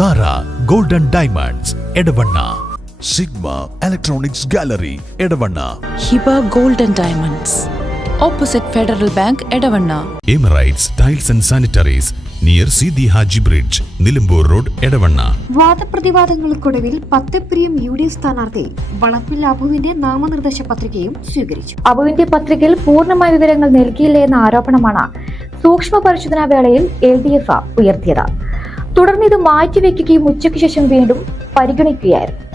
Sara Golden Diamonds Edavanna Sigma Electronics Gallery Edavanna Hiba Golden Diamonds opposite Federal Bank Edavanna Emirates Tiles and Sanitaries near Sidi Haji bridge Nilambur road Edavanna വാദപ്രതിവാദങ്ങൾക്കൊടുവിൽ പത്തപ്രിയം U D F സ്ഥാനാർത്ഥി വളപ്പിൽ അബുവിന്റെ നാമനിർദ്ദേശ പത്രികയും സ്വീകരിച്ചു. അബുവിന്റെ പത്രികയിൽ പൂർണമായ വിവരങ്ങൾ നൽകിയില്ല എന്ന ആരോപണമാണ് സൂക്ഷ്മ പരിശോധനാ വേളയിൽ എൽ ഡി എഫ് ഉയർത്തിയത്. തുടർന്ന് ഇത് മാറ്റിവെക്കുകയും ഉച്ചയ്ക്ക് ശേഷം വീണ്ടും പരിഗണിക്കുകയായിരുന്നു.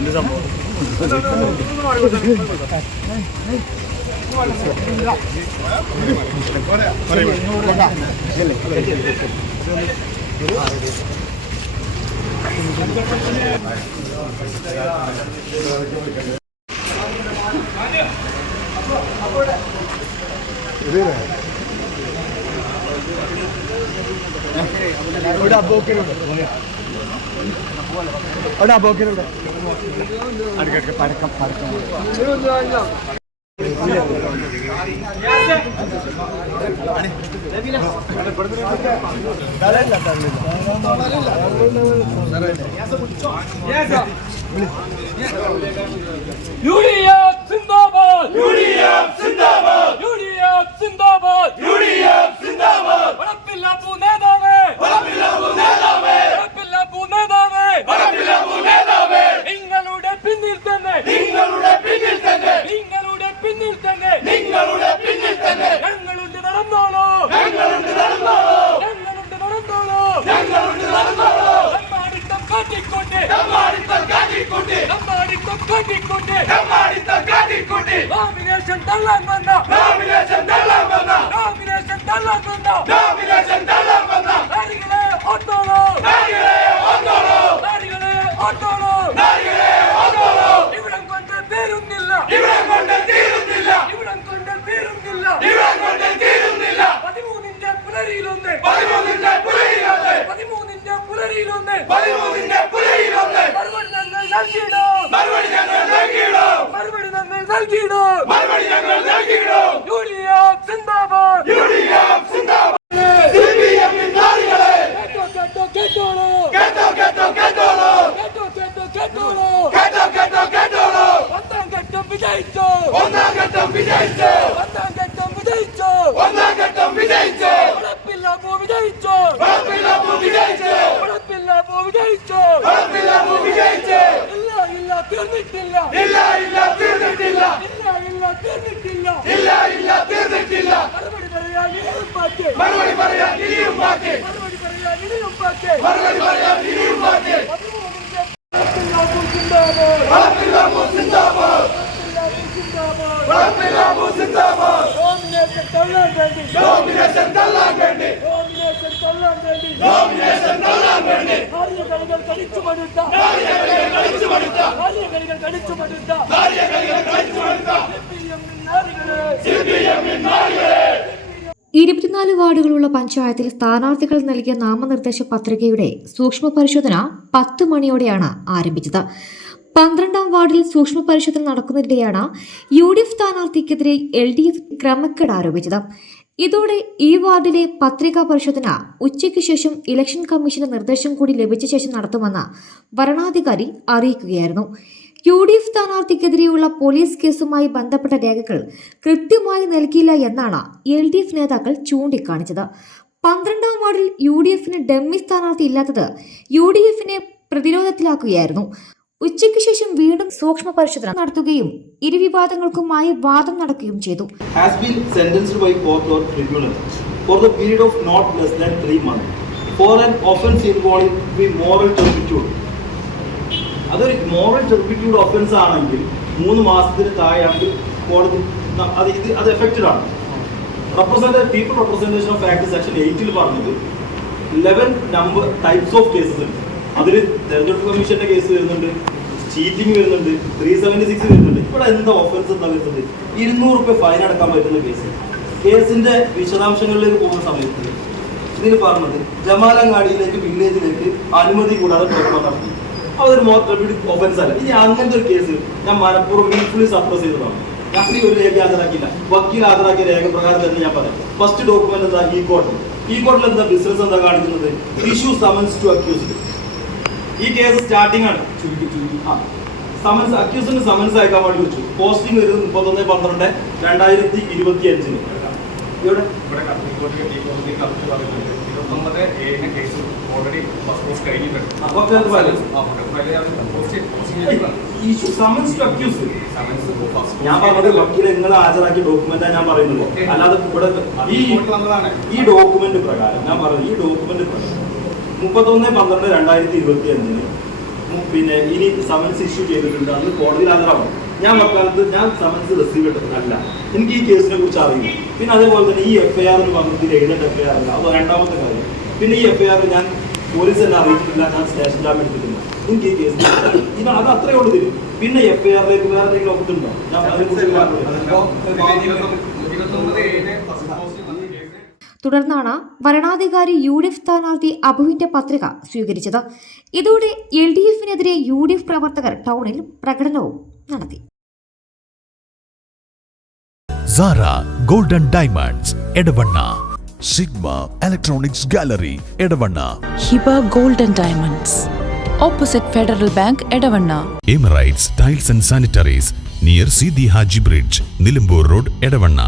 എന്ത് സംഭവം? ഇവിടെ അബ്ബോക്കിനുണ്ട് യൂഡിഎഫ് സിന്ദാബാദ് യൂഡിഎഫ് സിന്ദാബാദ്. യൂഡിഎഫ് സിന്ദാബാദ്. യൂഡിഎഫ് സിന്ദാബാദ്. నామినేషన్ తెలంగాణ കേട്ടോളൂ. കേട്ടോ കേട്ടോ കേട്ടോളൂ. കേട്ടോ കേട്ടോ കേട്ടോളൂ. കേട്ടോ കേട്ടോ കേട്ടോളൂ. ഒന്നാം ഘട്ടം വിജയിച്ചു. ഒന്നാം ഘട്ടം വിജയിച്ചു. ഒന്നാം ഘട്ടം വിജയിച്ചു. ഒന്നാം ഘട്ടം വിജയിച്ചു. ഉറപ്പില്ലാമോ വിജയിച്ചു. ഉറപ്പില്ലാമോ വിജയിച്ചു. ഉറപ്പില്ലാമോ വിജയിച്ചു. ഉറപ്പില്ലാമോ വിജയിച്ചു. ഇല്ല ഇല്ല തീർന്നിട്ടില്ല. ഇല്ല ഇല്ല തീർന്നിട്ടില്ല. ഇല്ല ഇല്ല തീർന്നിട്ടില്ല. ഇല്ല ഇല്ല തീർന്നിട്ടില്ല. മറുപടി പറയാൻ ഇനിയും ബാക്കി മറുപടി പറയാൻ ഇനിയും ബാക്കി മറുപടി പറയാൻ ഇനിയും ബാക്കി മറുപടി പറയാൻ വാർഡുകളുള്ള പഞ്ചായത്തിൽ സ്ഥാനാർത്ഥികൾ നൽകിയ നാമനിർദ്ദേശ പത്രികയുടെ സൂക്ഷ്മ പരിശോധന പത്ത് മണിയോടെയാണ് ആരംഭിച്ചത്. പന്ത്രണ്ടാം വാർഡിൽ സൂക്ഷ്മ പരിശോധന നടക്കുന്നതിനിടെയാണ് യു ഡി എഫ് സ്ഥാനാർത്ഥിക്കെതിരെ എൽ ഡി എഫ് ക്രമക്കേട് ആരോപിച്ചത്. ഇതോടെ ഈ വാർഡിലെ പത്രികാ പരിശോധന ഉച്ചയ്ക്ക് ശേഷം ഇലക്ഷൻ കമ്മീഷന്റെ നിർദ്ദേശം കൂടി ലഭിച്ച ശേഷം നടത്തുമെന്ന് വരണാധികാരി അറിയിക്കുകയായിരുന്നു. യു ഡി എഫ് സ്ഥാനാർത്ഥിക്കെതിരെയുള്ള പോലീസ് കേസുമായി ബന്ധപ്പെട്ട രേഖകൾ കൃത്യമായി നൽകിയില്ല എന്നാണ് എൽ ഡി എഫ് നേതാക്കൾ ചൂണ്ടിക്കാണിച്ചത്. പന്ത്രണ്ടാം വാർഡിൽ യു ഡി എഫിന് ഡമ്മി സ്ഥാനാർത്ഥി ഇല്ലാത്തത് യു ഡി എഫിനെ പ്രതിരോധത്തിലാക്കുകയായിരുന്നു. ഉച്ചയ്ക്ക് ശേഷം വീണ്ടും സൂക്ഷ്മ പരിശോധന നടത്തുകയും ഇരുവിവാദങ്ങൾക്കുമായി വാദം നടക്കുകയും ചെയ്തു. For the period of not less than three months. For an offense involving moral turpitude. അതൊരു മോറൽ ടെർബിറ്റ്യൂഡ് ഒഫൻസ് ആണെങ്കിൽ മൂന്ന് മാസത്തിന് താഴെയാണെങ്കിൽ കോടതി അത് ഇത് അത് എഫക്റ്റഡ് ആണ്. Represent people representation of act section എയ്റ്റിൽ പറഞ്ഞത് eleven number types of cases ഉണ്ട്. അതിൽ തെരഞ്ഞെടുപ്പ് കമ്മീഷന്റെ കേസ് വരുന്നുണ്ട് ചീറ്റിംഗ് വരുന്നുണ്ട് ത്രീ സെവന്റി സിക്സ് വരുന്നുണ്ട്. ഇവിടെ എന്താ ഓഫൻസ് എന്താ വരുന്നത്? ഇരുന്നൂറ് റുപ്യ ഫൈൻ അടക്കാൻ പറ്റുന്ന കേസ് കേസിന്റെ വിശദാംശങ്ങളിലേക്ക് പോകുന്ന സമയത്ത് ഇതിൽ പറഞ്ഞത് ജമാലങ്ങാടിയിലേക്ക് വില്ലേജിലേക്ക് അനുമതി കൂടാതെ പ്രകടനം നടത്തി. അതൊരു ഒഫൻസ് അല്ല. ഇനി അങ്ങനത്തെ ഒരു കേസ് ഞാൻ മനഃപൂർവം മീൻഫുള്ളി സപ്രസ് ചെയ്തതാണ് ഞാൻ ഒരു രേഖ ഹാജരാക്കില്ല വക്കീൽ ഹാജരാക്കിയ രേഖ പ്രകാരം തന്നെ ഞാൻ പറയാം. ഫസ്റ്റ് ഡോക്യുമെന്റ് എന്താ? ഈ കോർട്ട് ഈ കോർട്ടിൽ എന്താ? ബിസിനസ് എന്താ കാണിക്കുന്നത്? ഇഷ്യൂ സമൻസ് ടു അക്യൂസ്ഡ് ഈ കേസ് സ്റ്റാർട്ടിംഗ് ആണ്. ആ. സമൻസ് അക്യൂസിന് സമൻസ് അയക്കാൻ വേണ്ടി വെച്ചു. പോസ്റ്റിംഗ് വരുന്നത് മുപ്പത്തൊന്ന് പന്ത്രണ്ട് രണ്ടായിരത്തി ഇരുപത്തി അഞ്ചിന് ഇവിടെ ഇവിടെ ഈ കോടതി കറക്റ്റ് പറയുന്നുണ്ട്. ഇരുപത്തൊമ്പത് ഏഴിന് കേസ് ഓൾറെഡി ഫസ്റ്റ് പോസ്റ്റ് കഴിഞ്ഞിട്ടുണ്ട് ഫസ്റ്റ് ഞാൻ പറഞ്ഞത് വക്കീൽ നിങ്ങൾ ഹാജരാക്കിയ ഡോക്യുമെന്റാണ് ഞാൻ പറയുന്നത്. അല്ലാതെ ഇവിടെ ഈ ഡോക്യുമെന്റ് പ്രകാരം ഞാൻ പറഞ്ഞു ഈ ഡോക്യുമെന്റ് പ്രകാരം മുപ്പത്തൊന്ന് പന്ത്രണ്ട് രണ്ടായിരത്തി ഇരുപത്തി അഞ്ചിന് പിന്നെ ഇനി സമൻസ് ഇഷ്യൂ ചെയ്തിട്ടുണ്ട്. അന്ന് കോടതിയിൽ ഹാജരാവണം. ഞാൻ വക്കാലത്ത് ഞാൻ സമൻസ് റിസീവ് ചെയ്തിട്ടല്ല. എനിക്ക് ഈ കേസിനെ കുറിച്ച് അറിയില്ല. പിന്നെ അതേപോലെ തന്നെ ഈ എഫ് ഐ ആർ എന്ന് പറഞ്ഞിട്ട് എഴുതേണ്ട എഫ് ഐ ആർ അല്ല അത് രണ്ടാമത്തെ കാര്യം. പിന്നെ ഈ എഫ് ഐ ആർ ഞാൻ പോലീസ് എന്നെ അറിയിച്ചിട്ടില്ല ഞാൻ സ്റ്റേഷൻ ജാമ്യം എടുത്തിട്ടില്ല. എനിക്ക് ഈ കേസ് ഇത് അത് അത്രേ ഉള്ളൂ ഇതിന് പിന്നെ എഫ് ഐ ആറിലേക്ക് വേറെ എന്തെങ്കിലും ഞാൻ അതിനെക്കുറിച്ച് പോസ്റ്റ് വന്ന കേസ് തുടർന്നാണ് വരണാധികാരി യു ഡി എഫ് സ്ഥാനാർത്ഥി അബുവിന്റെ പത്രിക സ്വീകരിച്ചത്. ഇതോടെ എൽ ഡി എഫിനെതിരെ യു ഡി എഫ് പ്രവർത്തകർ ടൗണിൽ പ്രകടനവും നടത്തി. Sara Golden Diamonds Edavanna Sigma Electronics Gallery Edavanna Hiba Gold and Diamonds opposite Federal Bank Edavanna Emirates Tiles and Sanitaries near Sidi Haji bridge Nilambur road Edavanna